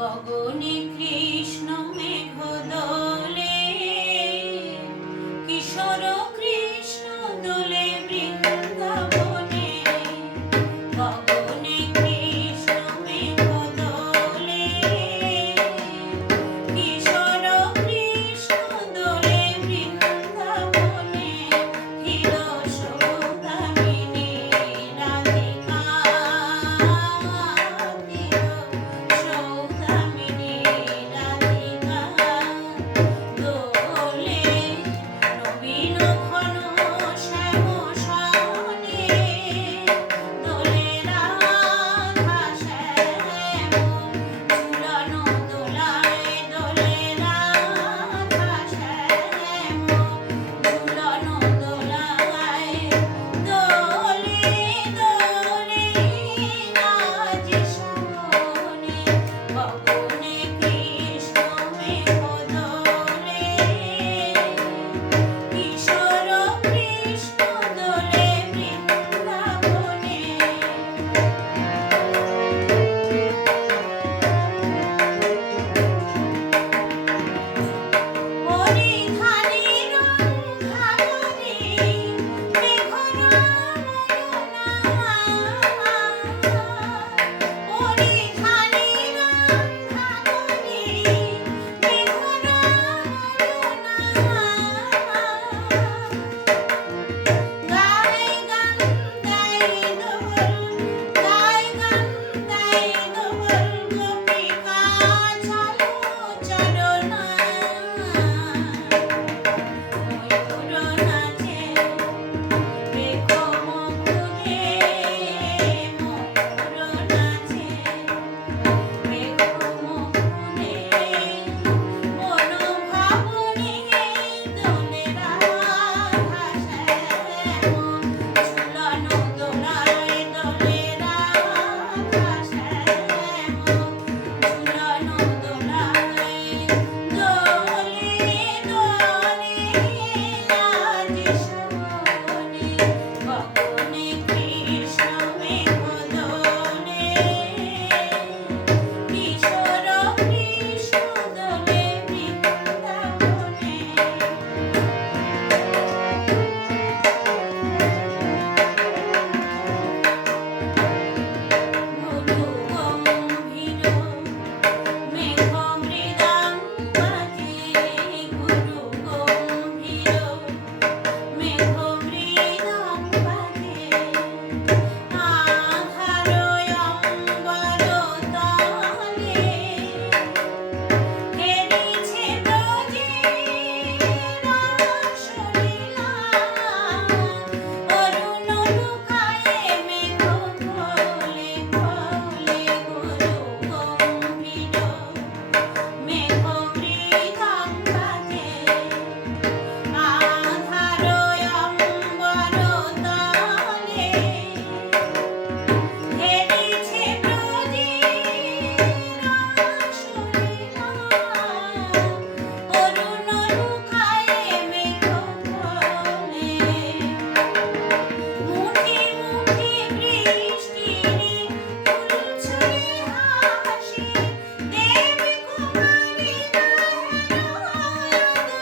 গগনে কৃষ্ণ মেঘ দলে কিশোর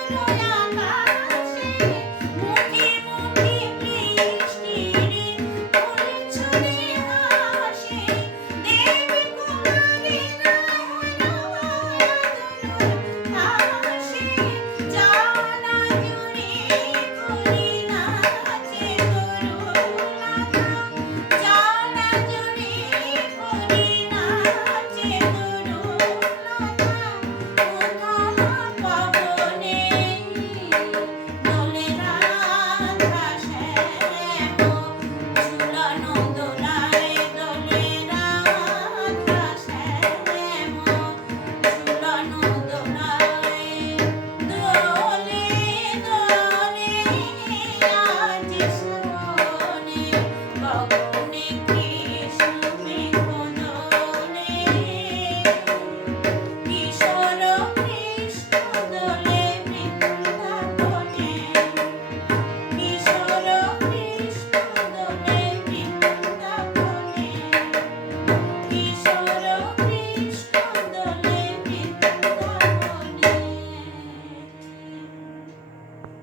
Thank you.